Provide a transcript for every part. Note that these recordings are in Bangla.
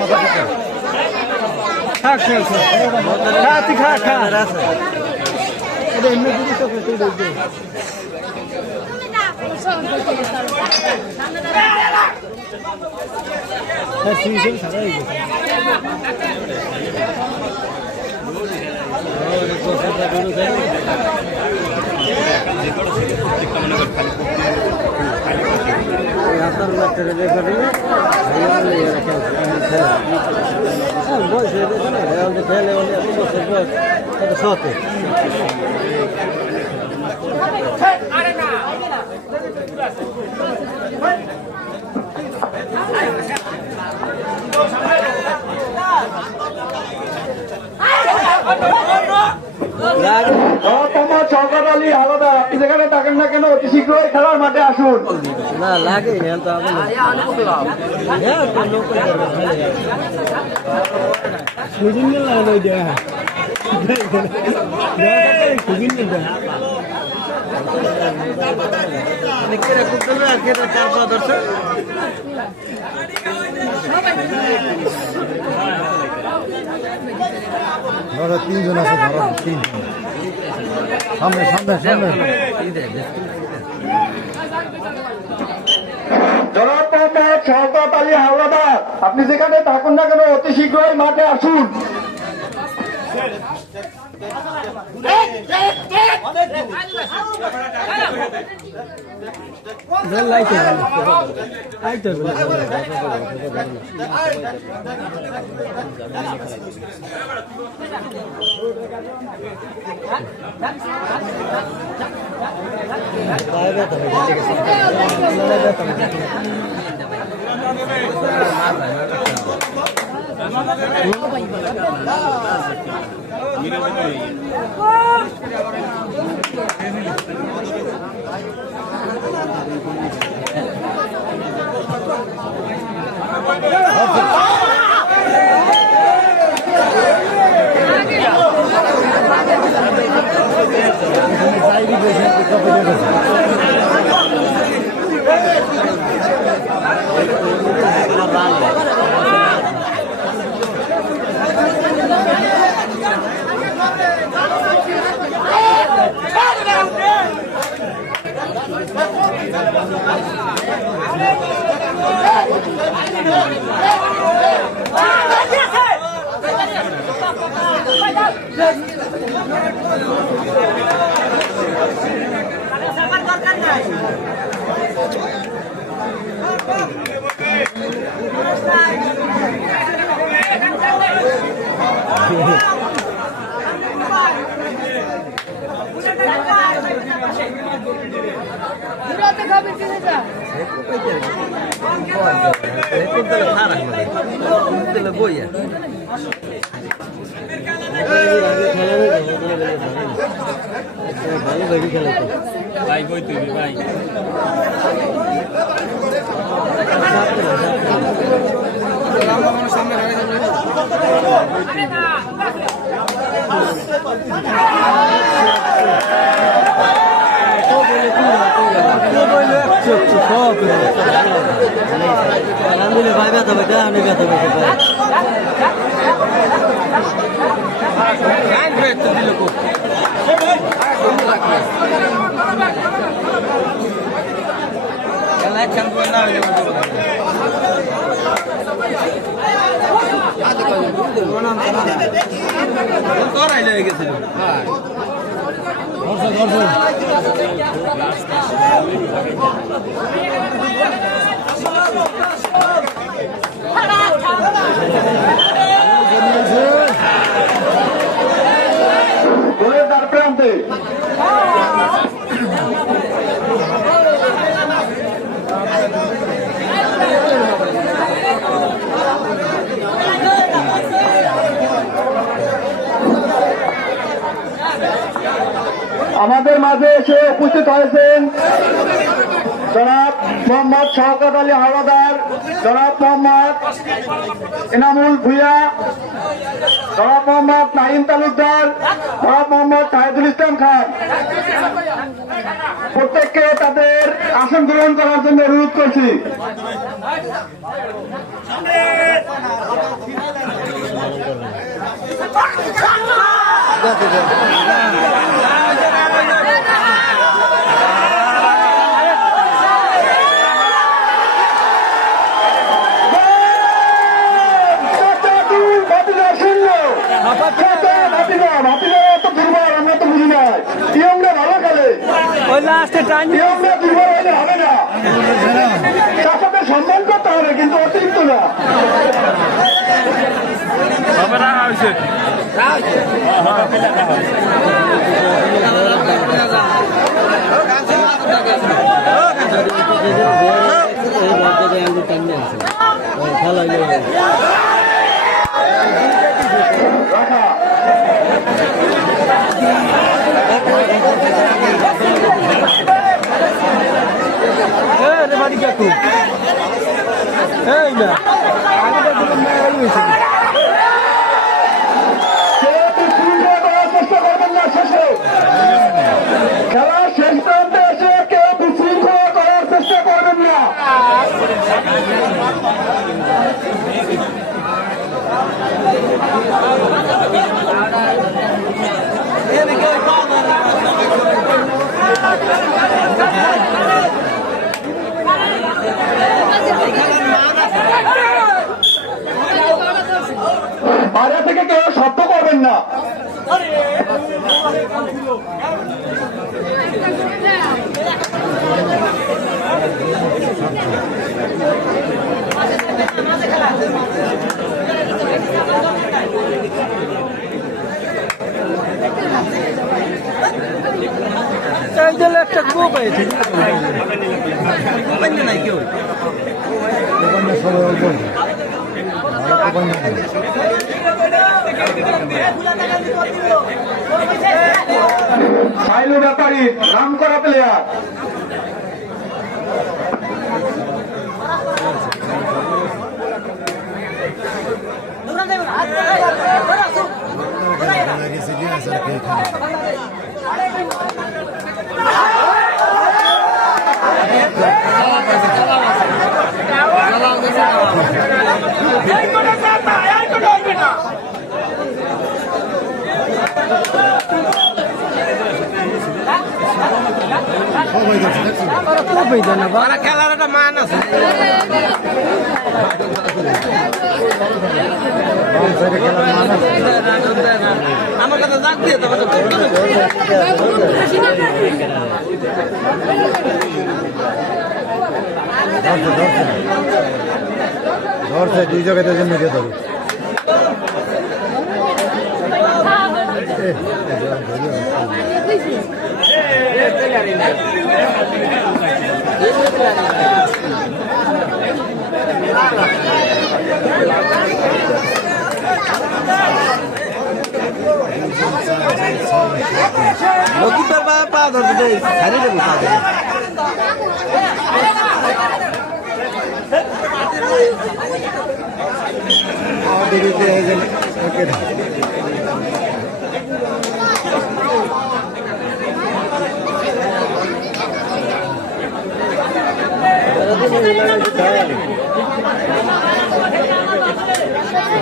খা খা খা তুই খা খা এমনি দিদি তো তুই দেখবি হ্যাঁ সিজন সারা হয়ে গেছে শওকত আলী হাওলাদার, আপনি যেখানে থাকেন না কেন অতি শীঘ্রই খেলার মাঠে আসুন। না লাগে ধরো তিনজন আছে, ধরো তিনজন সামনে সামনে সামনে জনাব মোহাম্মদ শওকত আলী হাওলাদার, আপনি যেখানে থাকুন না কেন অতি শীঘ্রই মাঠে আসুন। ভাই বই তুই ভাই সামনে আলহামদুলিল্লাহ ভাই ব্যথা পাইতে অনেক ব্যথা পাইতে হয়ে গেছিল গোলের দ্বার প্রান্তে আমাদের মাঝে এসে উপস্থিত হয়েছেন জনাব মোহাম্মদ শওকত আলী হাওলাদার, জনাব মোহাম্মদ এনামুল ভুঁইয়া, জনাব মোহাম্মদ নাহিম তালুকদার, জনাব মোহাম্মদ শাহিদুল ইসলাম খান। প্রত্যেককে তাদের আসন গ্রহণ করার জন্য অনুরোধ করছি। সম্মান করতে হবে কিন্তু অতিরিক্ত না। খেলা শেষ প্রান্তে এসে কেউ বিশৃঙ্খলা করার চেষ্টা করবেন না। বাইরে থেকে কেউ শব্দ করবেন না। একটা গ্রুপ আছে নাই কেউ সাইলু ব্যাপারী নাম করা প্লেয়ার। খেলার একটা মান আছে আমার কাছে জাগ দিয়ে ধরছে দুই জায়গাতে জন্য ধরো লক্ষ্মীর পা ধরতে হারিয়ে দেবো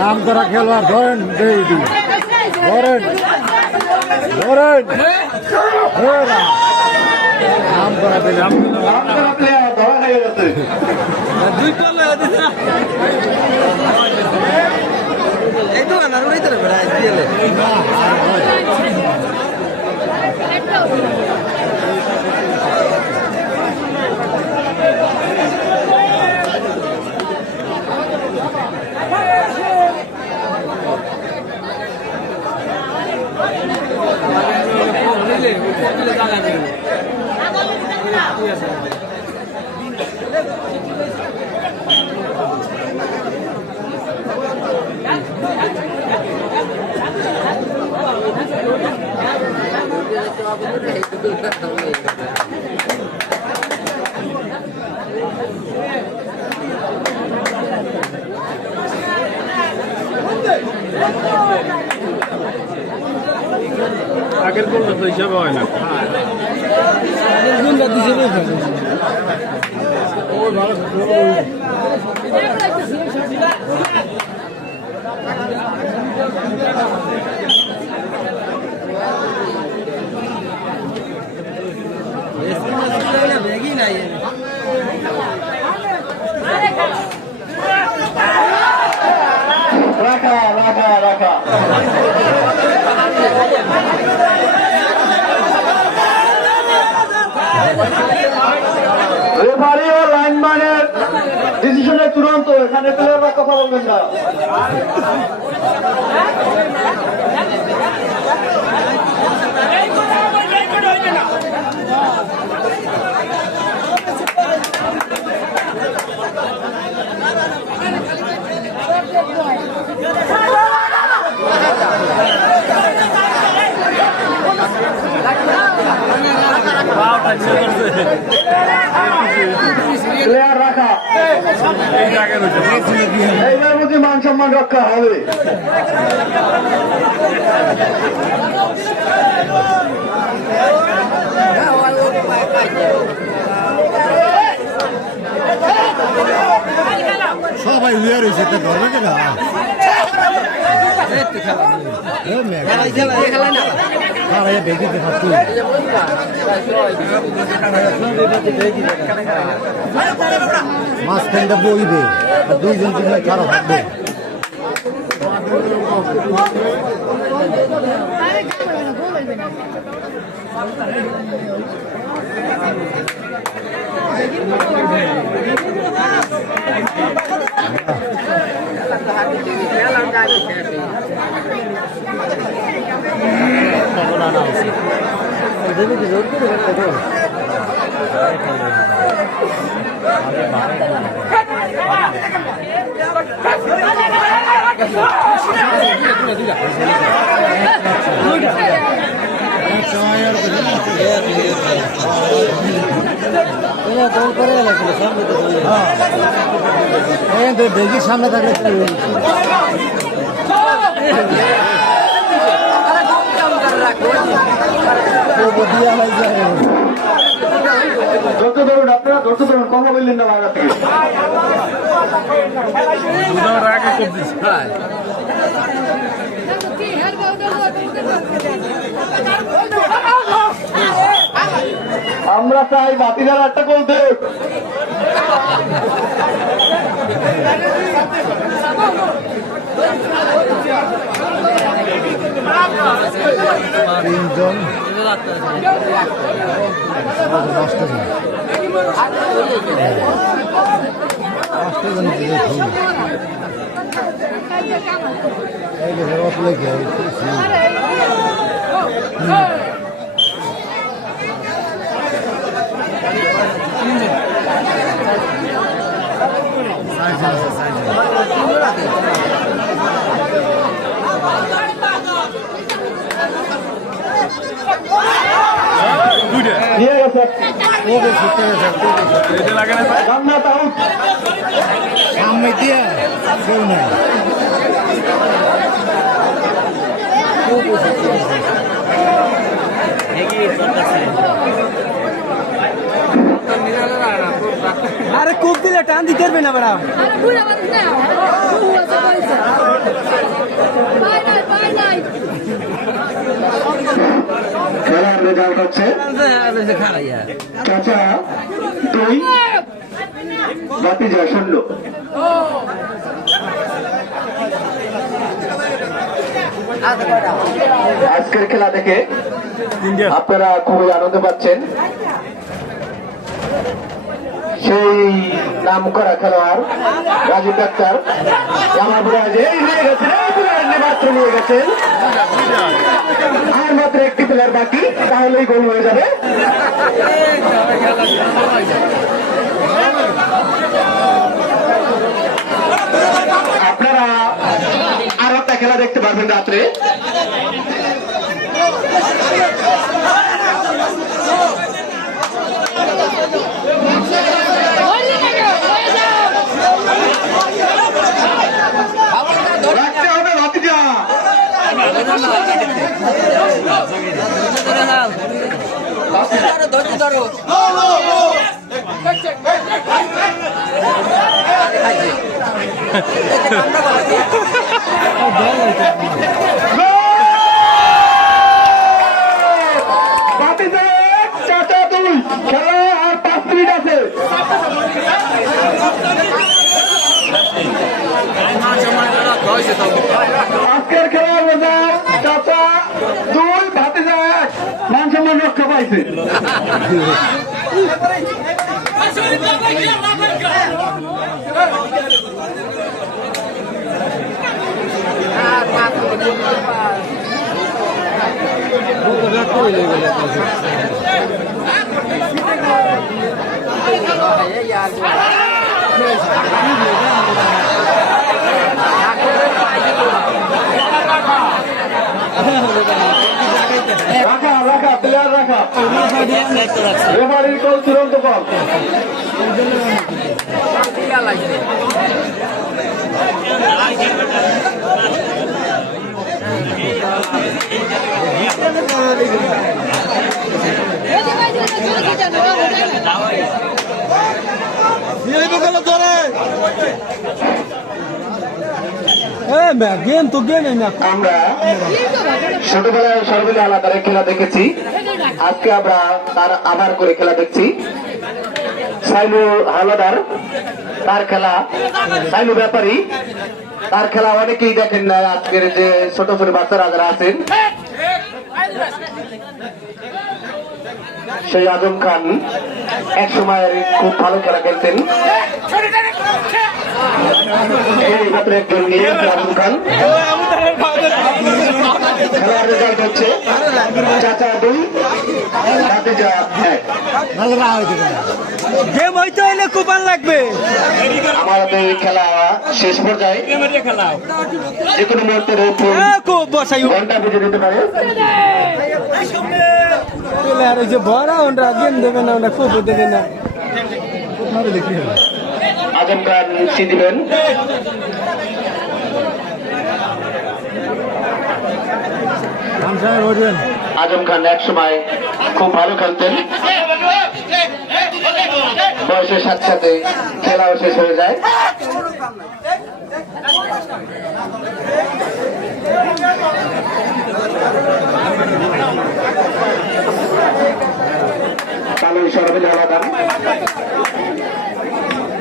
নাম করা খেলোয়াড় ধরেন ধরেন ধরেন নাম করা পেলাম প্লেয়ার ধরা হয়ে গেছে। দুই টল এই তো না রইতে রে বেড়া দিলে আগের গোলটা তো হিসাবে হয় না রাখা। রেফারি ও লাইনম্যানের ডিসিশনে চূড়ান্ত, এখানে প্লেয়াররা কথা বলবেন না। প্লেয়ার রাখা, এইবার মধ্যে মান সম্মান রক্ষা হবে। সবাই উইয়ার হয়েছে তো ধরবে কেনা দেখি দেখা তুই মাঝখানটা বইবে আর দুইজন তিনজন খারাপ থাকবে বেশি সামনে থাকলে ধৈর্য ধরুন, আপনারা ধৈর্য ধরুন, কথা বললেন না বাংলা থেকে। আমরা চাই বাতিদার একটা গোল দেখ। তিনজন নিয়ে গেছে জান্নাত আউট। সামনে দিয়ে কেউ নেই আরে কোপ দিলে টান দিতে পারবে না বড়া খেলার রেজাল্ট হচ্ছে চাচা 2 বাতিজা 0। আজকের খেলা দেখে আপনারা খুবই আনন্দ পাচ্ছেন। সেই নাম করা খেলোয়াড় রাজীব ডাক্তার আমার মাত্র নিয়ে গেছেন, আর মাত্র একটি প্লেয়ার বাকি, তাহলেই গোল হয়ে যাবে। আপনারা আরো একটা খেলা দেখতে পারবেন রাত্রে। রাখতে হবে ভাতিজা। চাচা 2 খেলা আর 5 মিনিট আছে। আজকের খেলার চাচা 2, ভাতিজা 1, মান সম্মান রক্ষা পাইছে। রাখা প্লেয়ার রাখা, রেফারির কল চূড়ান্ত কল। আমরা ছোটবেলায় সর্বদা আলাদা খেলা দেখেছি, আজকে আমরা তার আবার করে খেলা দেখছি। সাইলু হাওলাদার তার খেলা, সাইলু ব্যাপারী তার খেলা অনেকেই দেখেন না। আজকের যে ছোট ছোট বাচ্চারা যারা আছেন, সেই আজম খান এক সময় খুব ভালো খেলা খেলতেন। এই মাত্র একজন নিয়ে আজম খান। খেলার রেজাল্ট হচ্ছে চাচা 2, ভাতিজা 1। গেম হইতে হইলে কুপন লাগবে। আমাদের খেলা শেষ পর্যায়ে যে কোনো মুহূর্তে ঘন্টা বেজে দিতে পারে। যে বড় ওরা গেম দেবে না, ওরা খুব দেবে না। আজম খান সি দিবেন। আজম খান এক সময় খুব ভালো খেলতেন, বয়সের সাথে সাথে খেলাও শেষ হয়ে যায়। তালুই সরবিল হাওলাদার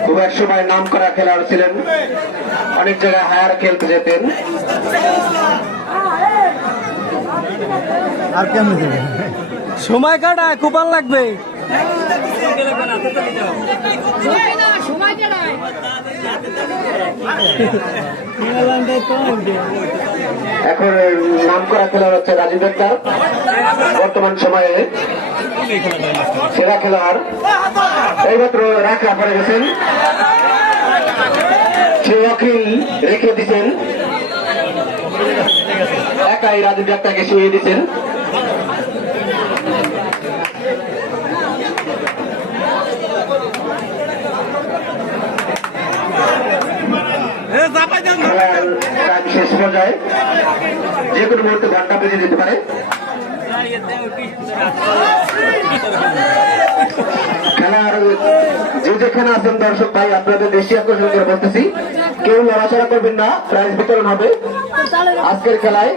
খুব এক সময় নাম করা খেলোয়াড় ছিলেন, অনেক জায়গায় হায়ার খেলতে যেতেন। আর কেমন দেবে সময় কাটায় কুপন লাগবে। এখন নাম করা খেলোয়াড় হচ্ছে রাজীব ডাক্তার, বর্তমান সময়ে সেরা খেলোয়াড়। এইমাত্র রাখা পড়ে গেছেন, সে অখিল রেখে দিচ্ছেন, একাই রাজীব ডাক্তারকে শুয়ে দিচ্ছেন। খেলার কাজ শেষ পর্যায়ে যে কোনো মুহূর্তে ঘন্টা বেজে দিতে পারে। খেলার যে যেখানে আছেন দর্শক ভাই, আপনাদের বেশি আকর্ষণ করে বলতেছি, কেউ নড়াচড়া করবেন না, প্রাইজ বিতরণ হবে আজকের খেলায়।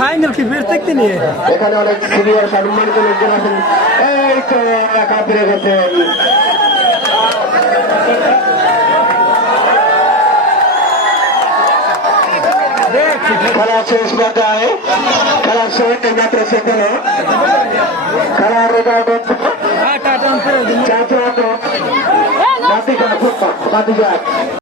ফাইনাল কি বের দেখতে নিয়ে এখানে অনেক সিনিয়র সম্মানিত লোকজন আছেন। এই তো একা ফিরে গেছেন। খেলা শেষ পর্যায়ে, খেলার সময়টা মাত্র শেষ হলো। খেলার রেজাল্ট চার